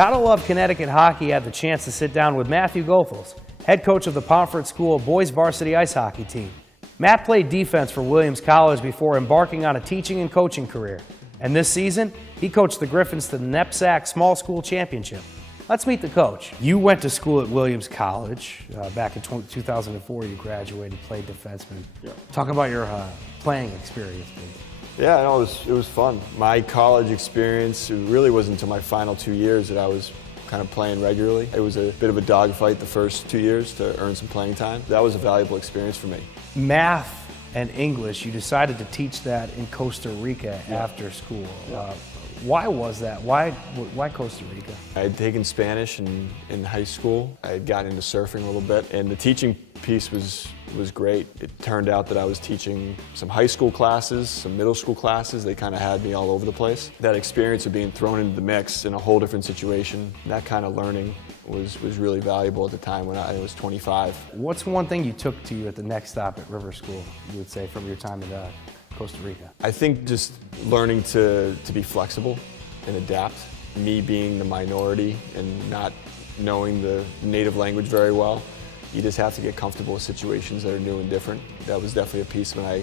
Gotta Love Connecticut Hockey had the chance to sit down with Matthew Goethals, head coach of the Pomfret School boys varsity ice hockey team. Matt played defense for Williams College before embarking on a teaching and coaching career. And this season, he coached the Griffins to the NEPSAC Small School Championship. Let's meet the coach. You went to school at Williams College. Back in 2004, you graduated, played defenseman. Yeah. Talk about your playing experience, please. Yeah, no, it was fun. My college experience, it really wasn't until my final 2 years that I was kind of playing regularly. It was a bit of a dogfight the first 2 years to earn some playing time. That was a valuable experience for me. Math and English, you decided to teach that in Costa Rica after school. Yeah. Why was that? Why Costa Rica? I had taken Spanish in high school. I had gotten into surfing a little bit, and the teaching piece was great. It turned out that I was teaching some high school classes, some middle school classes. They kind of had me all over the place. That experience of being thrown into the mix in a whole different situation, that kind of learning was really valuable at the time when I was 25. What's one thing you took to you at the next stop at River School, you would say, from your time in Costa Rica? I think just learning to be flexible and adapt. Me being the minority and not knowing the native language very well, you just have to get comfortable with situations that are new and different. That was definitely a piece when I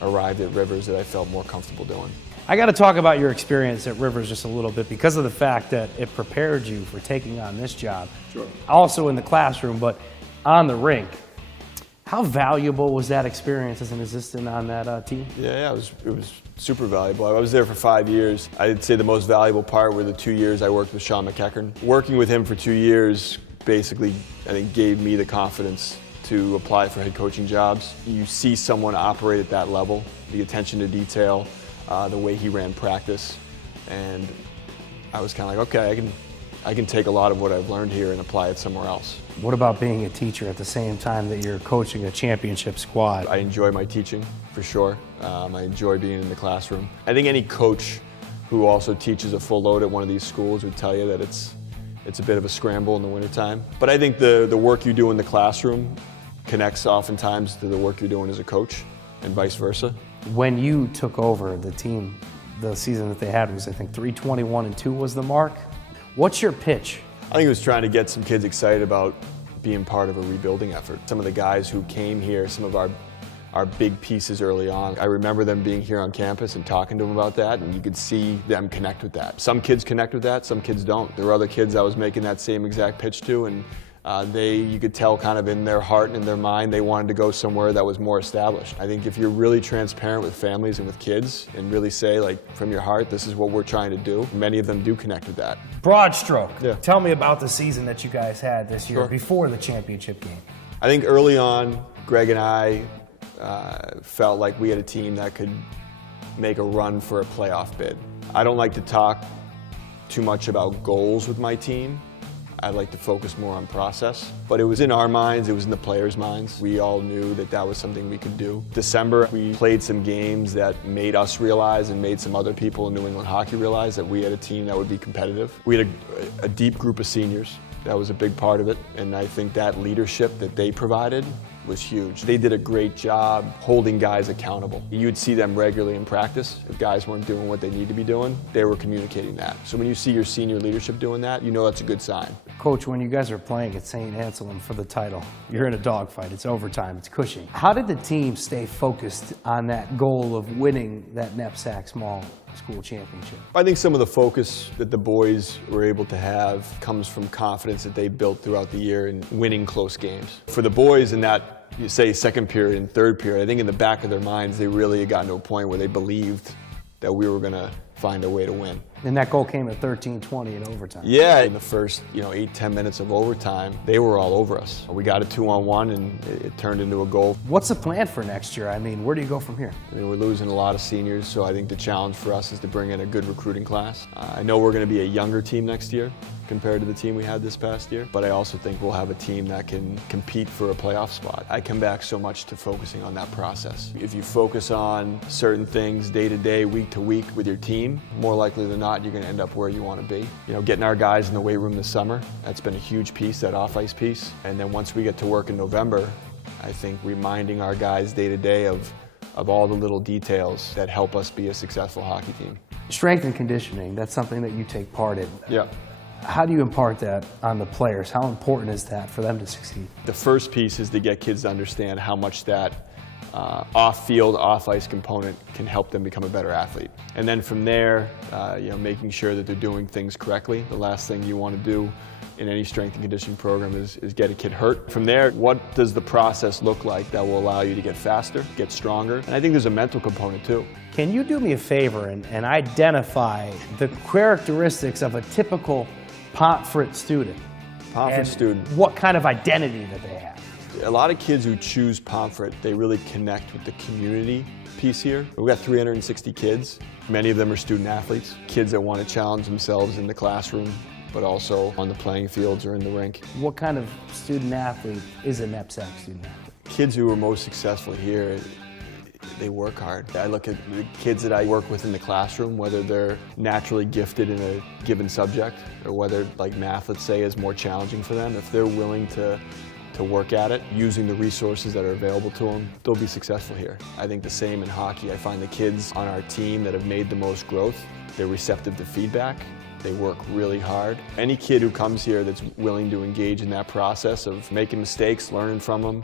arrived at Rivers that I felt more comfortable doing. I got to talk about your experience at Rivers just a little bit because of the fact that it prepared you for taking on this job. Sure. Also in the classroom, but on the rink. How valuable was that experience as an assistant on that team? Yeah, it was super valuable. I was there for 5 years. I'd say the most valuable part were the 2 years I worked with Sean McEachern. Working with him for 2 years basically, I think, gave me the confidence to apply for head coaching jobs. You see someone operate at that level, the attention to detail, the way he ran practice, and I was kind of like, okay, I can take a lot of what I've learned here and apply it somewhere else. What about being a teacher at the same time that you're coaching a championship squad? I enjoy my teaching, for sure. I enjoy being in the classroom. I think any coach who also teaches a full load at one of these schools would tell you that it's a bit of a scramble in the wintertime. But I think the work you do in the classroom connects oftentimes to the work you're doing as a coach and vice versa. When you took over the team, the season that they had was, I think, 321-2 was the mark. What's your pitch? I think it was trying to get some kids excited about being part of a rebuilding effort. Some of the guys who came here, some of our big pieces early on, I remember them being here on campus and talking to them about that, and you could see them connect with that. Some kids connect with that, some kids don't. There were other kids I was making that same exact pitch to, and you could tell kind of in their heart and in their mind they wanted to go somewhere that was more established. I think if you're really transparent with families and with kids and really say, like, from your heart, this is what we're trying to do, many of them do connect with that. Broad stroke. Yeah. Tell me about the season that you guys had this year. Sure. Before the championship game. I think early on, Greg and I felt like we had a team that could make a run for a playoff bid. I don't like to talk too much about goals with my team. I like to focus more on process. But it was in our minds, it was in the players' minds. We all knew that that was something we could do. December, we played some games that made us realize and made some other people in New England hockey realize that we had a team that would be competitive. We had a deep group of seniors. That was a big part of it. And I think that leadership that they provided was huge. They did a great job holding guys accountable. You'd see them regularly in practice. If guys weren't doing what they need to be doing, they were communicating that. So when you see your senior leadership doing that, you know that's a good sign. Coach, when you guys are playing at St. Anselm for the title, you're in a dogfight, it's overtime, it's Cushing. How did the team stay focused on that goal of winning that NEPSAC Small School Championship? I think some of the focus that the boys were able to have comes from confidence that they built throughout the year in winning close games. For the boys in that, you say, second period and third period, I think in the back of their minds they really had gotten to a point where they believed that we were going to find a way to win. And that goal came at 13-20 in overtime. Yeah, in the first 8-10 minutes of overtime, they were all over us. We got a 2-on-1 and it turned into a goal. What's the plan for next year? I mean, where do you go from here? I mean, we're losing a lot of seniors, so I think the challenge for us is to bring in a good recruiting class. I know we're going to be a younger team next year compared to the team we had this past year, but I also think we'll have a team that can compete for a playoff spot. I come back so much to focusing on that process. If you focus on certain things day to day, week to week with your team, more likely than not, you're going to end up where you want to be. Getting our guys in the weight room this summer, that's been a huge piece, that off-ice piece. And then once we get to work in November, I think reminding our guys day to day of all the little details that help us be a successful hockey team. Strength and conditioning, that's something that you take part in. Yeah. How do you impart that on the players? How important is that for them to succeed? The first piece is to get kids to understand how much that off-field, off-ice component can help them become a better athlete. And then from there, making sure that they're doing things correctly. The last thing you want to do in any strength and conditioning program is get a kid hurt. From there, what does the process look like that will allow you to get faster, get stronger? And I think there's a mental component too. Can you do me a favor and identify the characteristics of a typical Pomfret student? Pomfret student. What kind of identity that they have? A lot of kids who choose Pomfret, they really connect with the community piece here. We've got 360 kids. Many of them are student athletes, kids that want to challenge themselves in the classroom, but also on the playing fields or in the rink. What kind of student athlete is a NEPSAC student athlete? Kids who are most successful here, they work hard. I look at the kids that I work with in the classroom, whether they're naturally gifted in a given subject or whether, like math, let's say, is more challenging for them. If they're willing to work at it, using the resources that are available to them, they'll be successful here. I think the same in hockey. I find the kids on our team that have made the most growth, they're receptive to feedback. They work really hard. Any kid who comes here that's willing to engage in that process of making mistakes, learning from them,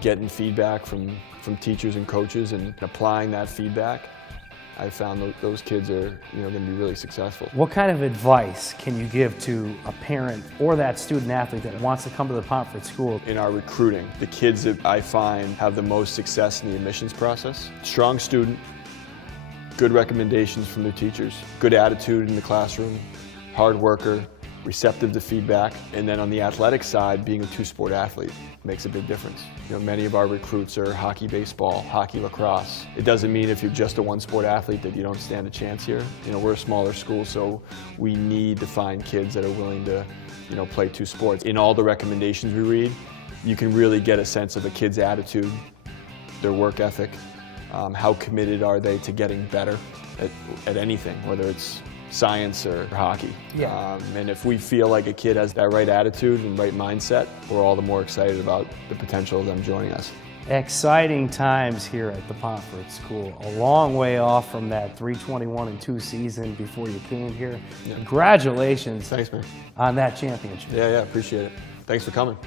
getting feedback from teachers and coaches and applying that feedback, I found those kids are going to be really successful. What kind of advice can you give to a parent or that student athlete that wants to come to the Pomfret School? In our recruiting, the kids that I find have the most success in the admissions process, strong student, good recommendations from their teachers, good attitude in the classroom, hard worker, receptive to feedback, and then on the athletic side, being a two-sport athlete makes a big difference. Many of our recruits are hockey, baseball, hockey, lacrosse. It doesn't mean if you're just a one-sport athlete that you don't stand a chance here. We're a smaller school, so we need to find kids that are willing to, play two sports. In all the recommendations we read, you can really get a sense of a kid's attitude, their work ethic, how committed are they to getting better at anything, whether it's science or hockey. Yeah. And if we feel like a kid has that right attitude and right mindset, we're all the more excited about the potential of them joining us. Exciting times here at the Pomfret School. A long way off from that 321-2 season before you came here. Yeah. Congratulations. Thanks, man. On that championship. Yeah, appreciate it. Thanks for coming.